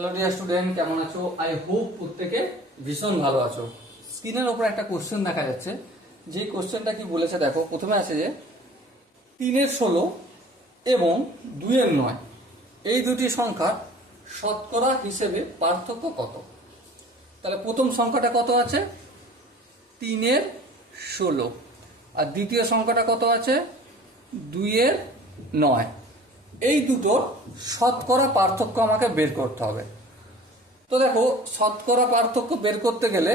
Hello dear student, কেমন আছো? I hope প্রত্যেকে ভীষণ ভালো আছো। স্ক্রিনের উপর একটা কোশ্চেন দেখা যাচ্ছে। যে কোশ্চেনটা কি বলেছে দেখো, প্রথমে আছে যে 3-16 এবং 2-9 এই দুটি সংখ্যার শতকরা হিসেবে পার্থক্য কত? তাহলে প্রথম সংখ্যাটা কত আছে? 3-16 আর দ্বিতীয় সংখ্যাটা কত আছে? 2-9। এই দুটোর শতকরা পার্থক্য আমাকে বের করতে হবে। তো দেখো, শতকরা পার্থক্য বের করতে গেলে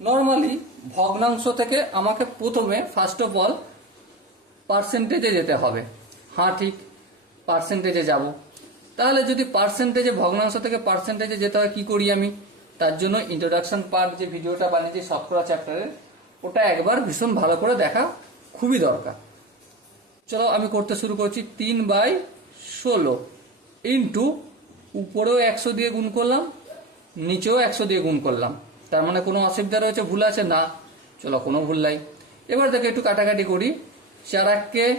নর্মালি ভগ্নাংশ থেকে আমাকে প্রথমে ফার্স্ট অফ অল পার্সেন্টেজে যেতে হবে। হ্যাঁ ঠিক, পার্সেন্টেজে যাব। তাহলে যদি পার্সেন্টেজে ভগ্নাংশ থেকে পার্সেন্টেজে যেতে হয়, কি করি আমি? তার জন্য ইন্ট্রোডাকশন পার্ট যে ভিডিওটা বানিয়েছি শতকরা চ্যাপ্টারের, ওটা একবার ভীষণ ভালো করে দেখা খুবই দরকার। চলো আমি করতে শুরু করছি। 3/16 ইন্টু উপরেও 100 দিয়ে গুণ করলাম, নিচেও 100 দিয়ে গুণ করলাম। তার মানে কোনো অসুবিধা রয়েছে, ভুল আছে? না। চলো, কোনো ভুল নাই। এবার দেখো একটু কাটাকাটি করি। 4-1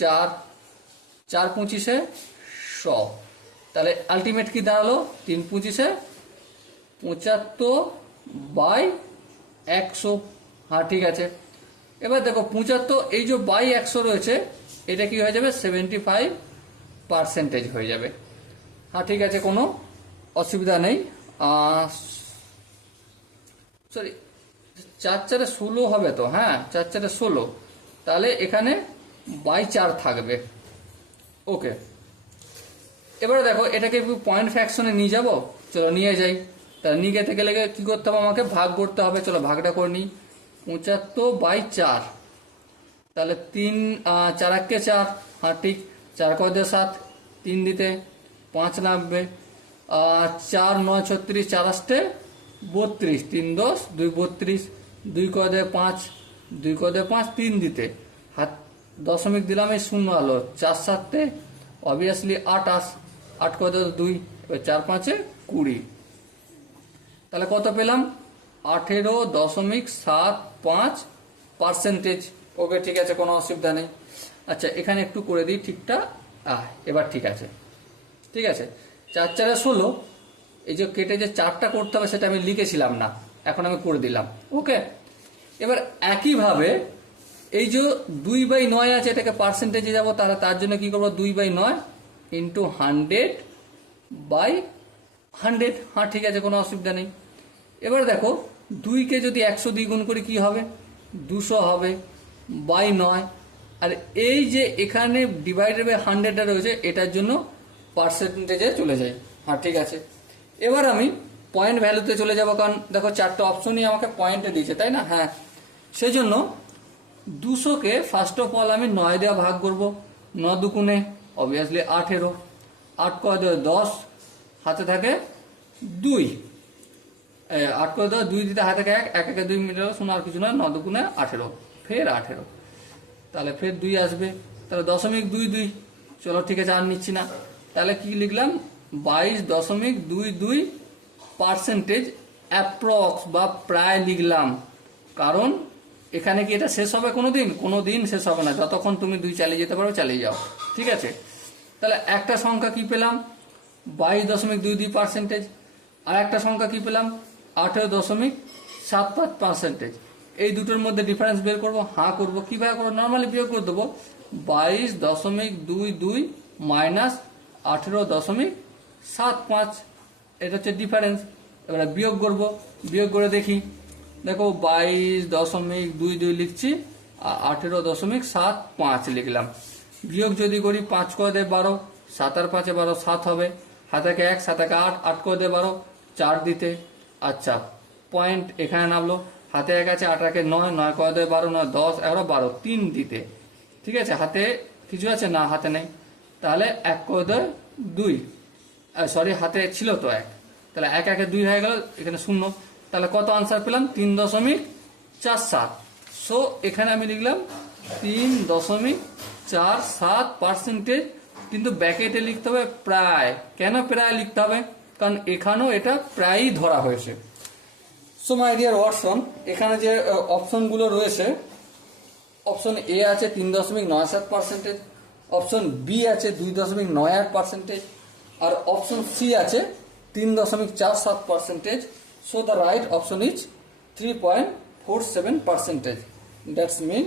4, 4-25 100। তাহলে আলটিমেট কি দাঁড়ালো? 3-25 75/100। হ্যাঁ ঠিক আছে। এবার দেখো 75, এই যে 100 রয়েছে, এটা কি হয়ে যাবে? 75% হয়ে যাবে। হ্যাঁ ঠিক আছে, কোনো অসুবিধা নেই। সরি, 4-4-16 হবে তো? হ্যাঁ, 4-4-16। তাহলে এখানে 4 থাকবে। ওকে, এবারে দেখো এটাকে পয়েন্ট ফ্র্যাকশনে নিয়ে যাব। চলো নিয়ে যাই। তাহলে নিয়ে যেতে গেলে কি করতে হবে? আমাকে ভাগ করতে হবে। চলো ভাগটা করে নিই। 75/4। তাহলে 4-1 4। হ্যাঁ ঠিক। 4 7, 3 দিতে 5 লাগবে। 4-9 36, 4-8 32, 3-10 2 32, 2 5, 2 5, 3 দিতে হাত দশমিক দিলাম, এই 0 হলো। 4-7 অবভিয়াসলি 28, 8 2, এবার 4-5 20। তাহলে কত পেলাম? 18.75%। ওকে ঠিক আছে, কোনো অসুবিধা নেই। আচ্ছা, এখানে একটু করে দিই ঠিকটা। এবার ঠিক আছে, ঠিক আছে। 4-4-16, এই যে কেটে যে 4টা করতে হবে সেটা আমি লিখেছিলাম না, এখন আমি করে দিলাম। ওকে, এবার একইভাবে এই যে 2/9 আছে, এটাকে পার্সেন্টেজে যাবো। তার জন্য কি করবো? 2/9 ইন্টু 100/100। হ্যাঁ ঠিক আছে, কোনো অসুবিধা নেই। এবার দেখো 2কে যদি 100 দিয়ে গুণ করি, কি হবে? 200 হবে বাই 9। আর এই যে এখানে ডিভাইডেড বাই 100টা রয়েছে, এটার জন্য পার্সেন্টেজে চলে যায়। হ্যাঁ ঠিক আছে। এবার আমি পয়েন্ট ভ্যালুতে চলে যাব, কারণ দেখো 4টা অপশনই আমাকে পয়েন্টে দিয়েছে, তাই না? হ্যাঁ, সেই জন্য 200কে ফার্স্ট অফ অল আমি 9 দেওয়া ভাগ করব। 9 দুগুণে অবভিয়াসলি 18, 8 10, হাতে থাকে 2। 8 2 দিতে হাতে থাকে 1, 1 2 মিটার, শোনো আর কিছু নয়। 9 দুগুণে 18, ফের 18, তাহলে ফের 2 আসবে। তাহলে 0.22। চলো ঠিক আছে, আর নিচ্ছি না। তাহলে কি লিখলাম? 22.22% অ্যাপ্রক্স বা প্রায় লিখলাম। কারণ এখানে কি এটা শেষ হবে কোনোদিন? কোনোদিন শেষ হবে না। যতক্ষণ তুমি 2 চালিয়ে যেতে পারো চালিয়ে যাও, ঠিক আছে। তাহলে একটা সংখ্যা কি পেলাম? 22.22%। আর একটা সংখ্যা কি পেলাম? 18.75%। এই দুটোর মধ্যে ডিফারেন্স বের করবো। হ্যাঁ করবো। কিভাবে করবো? নর্মালি বিয়োগ করে দেবো। 22.22 মাইনাস 18.75, এটা হচ্ছে ডিফারেন্স। এবারে বিয়োগ করব। বিয়োগ করে দেখি। দেখো 22.22 লিখছি আর 18.75 লিখলাম। বিয়োগ যদি করি, 5 12, 7 আর 5 12, 7 হবে। হাতে 1, 7 8, 8 12, 4 দিতে। আচ্ছা, পয়েন্ট এখানে নামলো। হাতে 1 আছে, 8 9, 9 12, 9 10 11 12, 3 দিতে। ঠিক আছে, হাতে কিছু আছে? না, হাতে নেই। তাহলে 1 2, সরি হাতে ছিল তো 1, তাহলে 1 1 2 হয়ে গেল, এখানে 0। তাহলে কত আনসার পেলাম? 3.47। সো এখানে আমি লিখলাম 3.47%। কিন্তু ব্যাকেটে লিখতে হবে প্রায়। কেন প্রায় লিখতে হবে? কারণ এখানেও এটা প্রায়ই ধরা হয়েছে। সো মাই ডিয়ার ওয়াটসন, এখানে যে অপশনগুলো রয়েছে, অপশন এ আছে 3.97%, অপশন বি আছে 2.98%, আর অপশন সি আছে 3.47%. So the right option is 3.47%. That's mean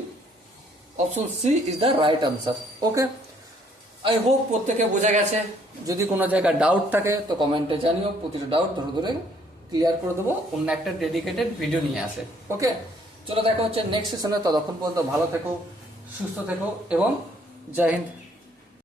option C is the right answer. Okay. I hope প্রত্যেকে বোঝা গেছে। যদি কোনো জায়গায় ডাউট থাকে তো কমেন্টে জানিও, প্রতিটা ডাউট ধরে ধরে ক্লিয়ার করে দেবো, অন্য একটা ডেডিকেটেড ভিডিও নিয়ে আসে। ওকে, চলো দেখা হচ্ছে নেক্সট সেশনে। ততক্ষণ পর্যন্ত ভালো থেকো, সুস্থ থেকো এবং জয় হিন্দ।